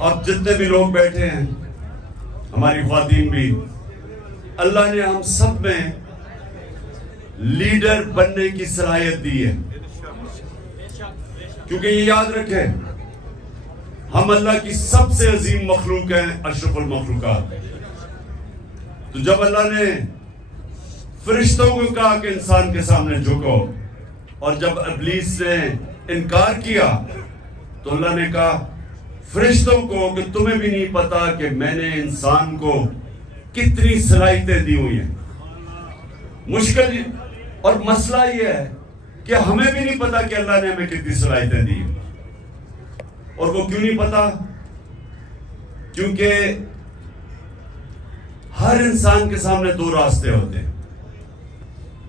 اب جتنے بھی لوگ بیٹھے ہیں، ہماری خواتین بھی، اللہ نے ہم سب میں لیڈر بننے کی صلاحیت دی ہے. کیونکہ یہ یاد رکھیں، ہم اللہ کی سب سے عظیم مخلوق ہیں، اشرف المخلوقات. تو جب اللہ نے فرشتوں کو کہا کہ انسان کے سامنے جھکو، اور جب ابلیس نے انکار کیا تو اللہ نے کہا فرشتوں کو کہ تمہیں بھی نہیں پتا کہ میں نے انسان کو کتنی صلاحیتیں دی ہوئی ہیں. مشکل اور مسئلہ یہ ہے کہ ہمیں بھی نہیں پتا کہ اللہ نے ہمیں کتنی صلاحیتیں دی. اور وہ کیوں نہیں پتا؟ کیونکہ ہر انسان کے سامنے دو راستے ہوتے ہیں.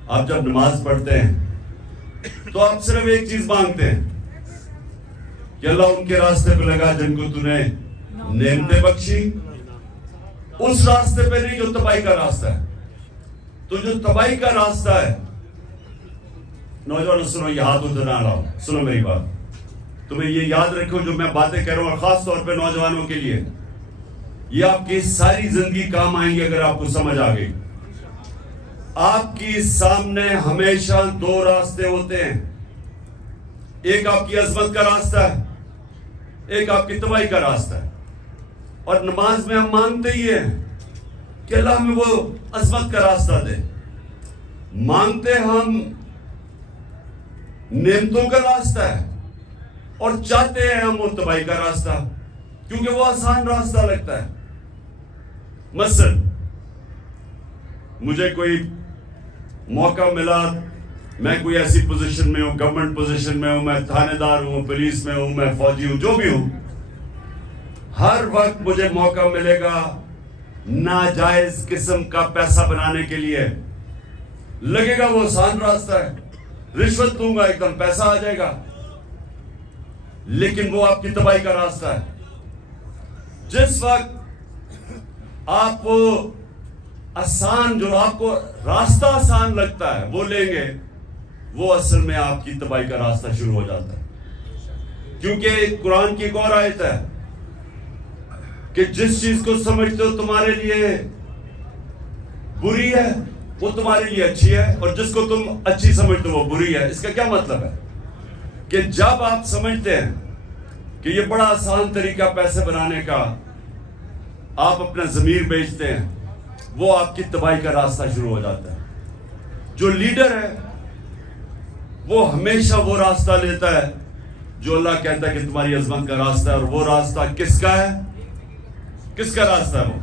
آپ جب نماز پڑھتے ہیں تو آپ صرف ایک چیز مانگتے ہیں کہ اللہ ان کے راستے پہ لگا جن کو تو نے نعمتیں بخشی. اس راستے پہ نہیں جو تباہی کا راستہ ہے. تو جو تباہی کا راستہ ہے، نوجوانوں سنو، یہ ہاتھ ادھر نہ لاؤ، سنو میری بات. تمہیں یہ یاد رکھو جو میں باتیں کہہ رہا ہوں، اور خاص طور پہ نوجوانوں کے لیے یہ آپ کی ساری زندگی کام آئیں گی اگر آپ کو سمجھ آ گئی. آپ کی سامنے ہمیشہ دو راستے ہوتے ہیں. ایک آپ کی عظمت کا راستہ ہے، ایک آپ کی تباہی کا راستہ ہے. اور نماز میں ہم مانگتے ہی ہیں کہ اللہ ہمیں وہ عظمت کا راستہ دے. مانگتے ہم نعمتوں کا راستہ ہے اور چاہتے ہیں ہم وہ تباہی کا راستہ، کیونکہ وہ آسان راستہ لگتا ہے. مثلا مجھے کوئی موقع ملا، میں کوئی ایسی پوزیشن میں ہوں، گورنمنٹ پوزیشن میں ہوں، میں تھانے دار ہوں، پولیس میں ہوں، میں فوجی ہوں، جو بھی ہوں، ہر وقت مجھے موقع ملے گا ناجائز قسم کا پیسہ بنانے کے لیے. لگے گا وہ آسان راستہ ہے، رشوت دوں گا ایک دم پیسہ آ جائے گا، لیکن وہ آپ کی تباہی کا راستہ ہے. جس وقت آپ وہ آسان، جو آپ کو راستہ آسان لگتا ہے وہ لیں گے، وہ اصل میں آپ کی تباہی کا راستہ شروع ہو جاتا ہے. کیونکہ قرآن کی ایک اور آیت ہے کہ جس چیز کو سمجھتے ہو تمہارے لیے بری ہے وہ تمہارے لیے اچھی ہے، اور جس کو تم اچھی سمجھتے ہو وہ بری ہے. اس کا کیا مطلب ہے؟ کہ جب آپ سمجھتے ہیں کہ یہ بڑا آسان طریقہ پیسے بنانے کا، آپ اپنا ضمیر بیچتے ہیں، وہ آپ کی تباہی کا راستہ شروع ہو جاتا ہے. جو لیڈر ہے وہ ہمیشہ وہ راستہ لیتا ہے جو اللہ کہتا ہے کہ تمہاری عظمت کا راستہ ہے. اور وہ راستہ کس کا ہے؟ کس کا راستہ ہے؟ وہ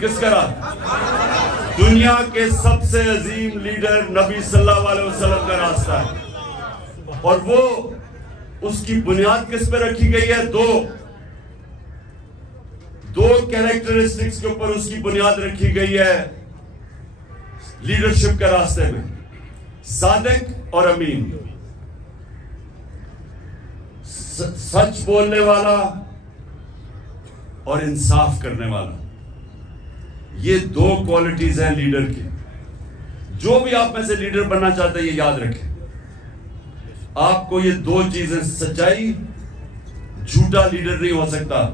کس کا راستہ؟ دنیا کے سب سے عظیم لیڈر نبی صلی اللہ علیہ وسلم کا راستہ ہے. اور وہ اس کی بنیاد کس پہ رکھی گئی ہے؟ دو کیریکٹرسٹکس کے اوپر اس کی بنیاد رکھی گئی ہے لیڈرشپ کے راستے میں: صادق اور امین. سچ بولنے والا اور انصاف کرنے والا. یہ دو کوالٹیز ہیں لیڈر کی. جو بھی آپ میں سے لیڈر بننا چاہتا ہے یہ یاد رکھیں، آپ کو یہ دو چیزیں، سچائی، جھوٹا لیڈر نہیں ہو سکتا.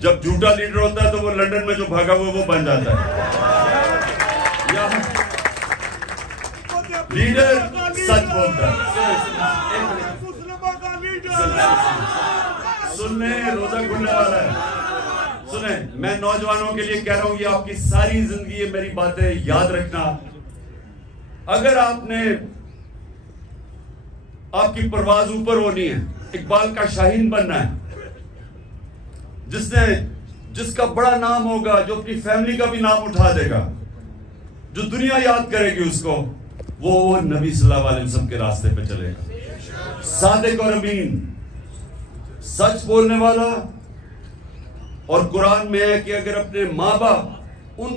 جب جھوٹا لیڈر ہوتا ہے تو وہ لندن میں جو بھاگا ہوا وہ بن جاتا ہے. لیڈر سچ بولتا ہے. سننے روزہ کھلنے والا ہے. سنیں، میں نوجوانوں کے لیے کہہ رہا ہوں، یہ آپ کی ساری زندگی یہ میری باتیں یاد رکھنا. اگر آپ نے، آپ کی پرواز اوپر ہونی ہے، اقبال کا شاہین بننا ہے، جس کا بڑا نام ہوگا، جو اپنی فیملی کا بھی نام اٹھا دے گا، جو دنیا یاد کرے گی اس کو، وہ نبی صلی اللہ علیہ وسلم کے راستے پہ چلے گا. صادق اور امین، سچ بولنے والا. اور قرآن میں ہے کہ اگر اپنے ماں باپ ان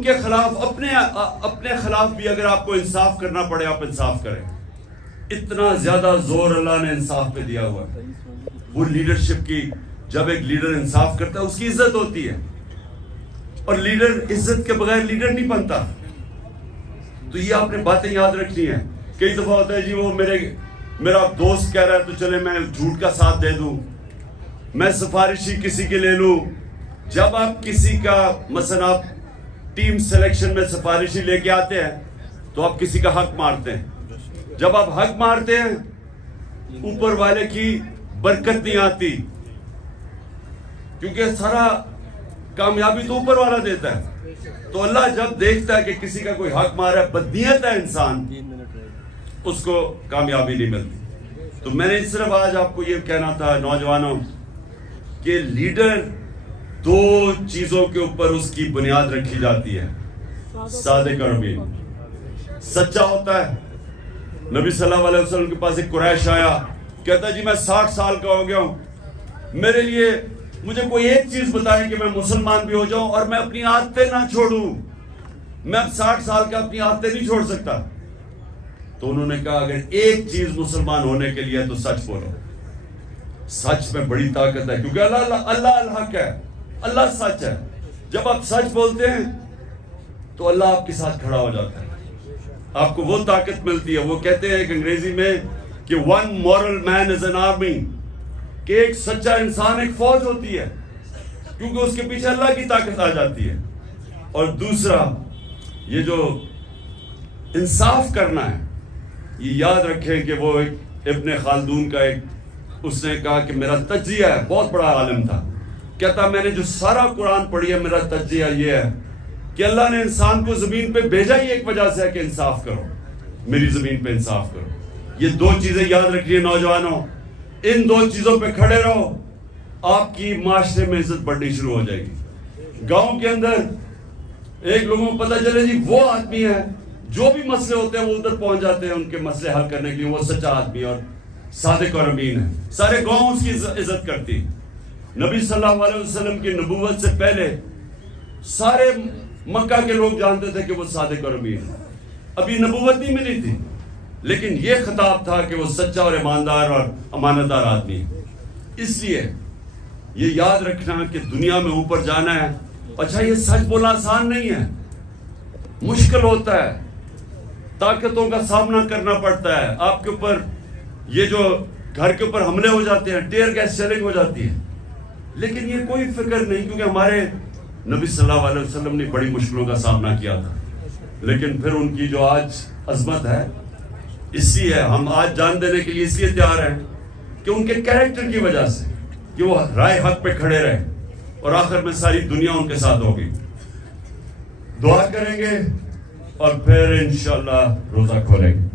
کے خلاف، اپنے خلاف بھی اگر آپ کو انصاف کرنا پڑے، آپ انصاف کریں. اتنا زیادہ زور اللہ نے انصاف پہ دیا ہوا ہے. وہ لیڈرشپ کی، جب ایک لیڈر انصاف کرتا ہے اس کی عزت ہوتی ہے، اور لیڈر عزت کے بغیر لیڈر نہیں بنتا. تو یہ آپ نے باتیں یاد رکھنی ہیں کئی دفعہ ہوتا ہے جی وہ میرا دوست کہہ رہا ہے تو چلے میں جھوٹ کا ساتھ دے دوں، میں سفارشی کسی کے لے لوں. جب آپ کسی کا مثلا آپ ٹیم سلیکشن میں سفارشی لے کے آتے ہیں تو آپ کسی کا حق مارتے ہیں. جب آپ حق مارتے ہیں اوپر والے کی برکت نہیں آتی، کیونکہ سارا کامیابی تو اوپر والا دیتا ہے. تو اللہ جب دیکھتا ہے کہ کسی کا کوئی حق مارا ہے، بدنیت ہے انسان، اس کو کامیابی نہیں ملتی. تو میں نے صرف آج آپ کو یہ کہنا تھا نوجوانوں کہ لیڈر دو چیزوں کے اوپر اس کی بنیاد رکھی جاتی ہے. صادق اور امین، سچا ہوتا ہے. نبی صلی اللہ علیہ وسلم کے پاس ایک قریش آیا، کہتا جی میں 60 سال کا ہو گیا ہوں، میرے لیے مجھے کوئی ایک چیز بتائیں کہ میں مسلمان بھی ہو جاؤں اور میں اپنی عادتیں نہ چھوڑوں. میں اب 60 سال کا اپنی عادتیں نہیں چھوڑ سکتا. تو انہوں نے کہا اگر ایک چیز مسلمان ہونے کے لیے تو سچ بولو. سچ میں بڑی طاقت ہے، کیونکہ اللہ الحق ہے، اللہ سچ ہے. جب آپ سچ بولتے ہیں تو اللہ آپ کے ساتھ کھڑا ہو جاتا ہے، آپ کو وہ طاقت ملتی ہے. وہ کہتے ہیں کہ انگریزی میں کہ one moral man is an army، کہ ایک سچا انسان ایک فوج ہوتی ہے، کیونکہ اس کے پیچھے اللہ کی طاقت آ جاتی ہے. اور دوسرا یہ جو انصاف کرنا ہے، یہ یاد رکھیں کہ وہ ایک ابن خلدون کا اس نے کہا کہ میرا تجزیہ ہے، بہت بڑا عالم تھا، کہتا میں نے جو سارا قرآن پڑھی ہے میرا تجزیہ یہ ہے کہ اللہ نے انسان کو زمین پہ بھیجا ہی ایک وجہ سے ہے کہ انصاف کرو، میری زمین پہ انصاف کرو. یہ دو چیزیں یاد رکھیے نوجوانوں، ان دو چیزوں پہ کھڑے رہو، آپ کی معاشرے میں عزت بڑھنی شروع ہو جائے گی. گاؤں کے اندر ایک لوگوں کو پتہ چلے جی وہ آدمی ہے، جو بھی مسئلے ہوتے ہیں وہ ادھر پہنچ جاتے ہیں ان کے مسئلے حل کرنے کے لیے، وہ سچا آدمی اور صادق اور امین ہے. سارے گاؤں اس کی عزت کرتی. نبی صلی اللہ علیہ وسلم کی نبوت سے پہلے سارے مکہ کے لوگ جانتے تھے کہ وہ صادق اور امین ہے. ابھی نبوت نہیں ملی تھی، لیکن یہ خطاب تھا کہ وہ سچا اور ایماندار اور امانتدار آدمی ہے. اس لیے یہ یاد رکھنا کہ دنیا میں اوپر جانا ہے. اچھا یہ سچ بولنا آسان نہیں ہے، مشکل ہوتا ہے، طاقتوں کا سامنا کرنا پڑتا ہے. آپ کے اوپر یہ جو گھر کے اوپر حملے ہو جاتے ہیں، ٹیئر گیس شیلنگ ہو جاتی ہے، لیکن یہ کوئی فکر نہیں، کیونکہ ہمارے نبی صلی اللہ علیہ وسلم نے بڑی مشکلوں کا سامنا کیا تھا. لیکن پھر ان کی جو آج عظمت ہے، اس لیے ہم آج جان دینے کے لیے اس لیے تیار ہیں کہ ان کے کیریکٹر کی وجہ سے کہ وہ رائے حق پہ کھڑے رہے اور آخر میں ساری دنیا ان کے ساتھ ہوگی. دعا کریں گے اور پھر انشاءاللہ روزہ کھولیں گے.